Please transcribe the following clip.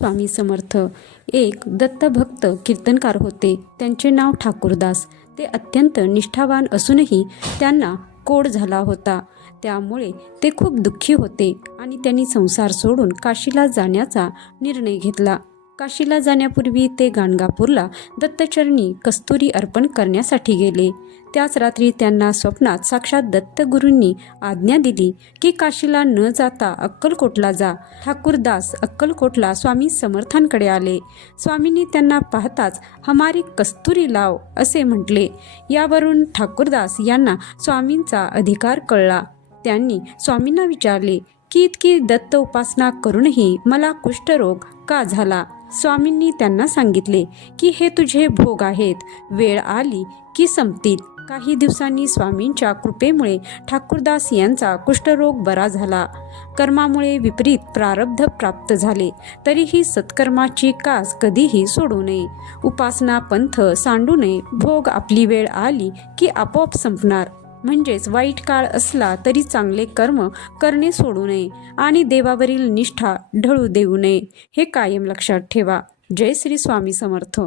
स्वामी समर्थ एक दत्तभक्त कीर्तनकार होते. त्यांचे नाव ठाकूरदास. ते अत्यंत निष्ठावान असूनही त्यांना कोढ झाला होता. त्यामुळे ते खूप दुःखी होते आणि त्यांनी संसार सोडून काशीला जाण्याचा निर्णय घेतला. काशीला जाण्यापूर्वी ते गाणगापूरला दत्तचरणी कस्तुरी अर्पण करण्यासाठी गेले. त्याच रात्री त्यांना स्वप्नात साक्षात दत्तगुरूंनी आज्ञा दिली की काशीला न जाता अक्कलकोटला जा. ठाकूरदास अक्कलकोटला स्वामी समर्थांकडे आले. स्वामींनी त्यांना पाहताच हमारी कस्तुरी लाव असे म्हटले. यावरून ठाकूरदास यांना स्वामींचा अधिकार कळला. त्यांनी स्वामींना विचारले की इतकी दत्त उपासना करूनही मला कुष्ठरोग का झाला. स्वामींनी त्यांना सांगितले की हे तुझे भोग आहेत, वेळ आली की संपतील. काही दिवसांनी स्वामींच्या कृपेमुळे ठाकूरदास यांचा कुष्ठरोग बरा झाला. कर्मामुळे विपरीत प्रारब्ध प्राप्त झाले तरीही सत्कर्माची कास कधीही सोडू नये. उपासना पंथ सांडू नये. भोग आपली वेळ आली की आपोआप संपणार. म्हणजेच वाईट काळ असला तरी चांगले कर्म करणे सोडू नये आणि देवावरील निष्ठा ढळू देऊ नये. हे कायम लक्षात ठेवा. जय श्री स्वामी समर्थ.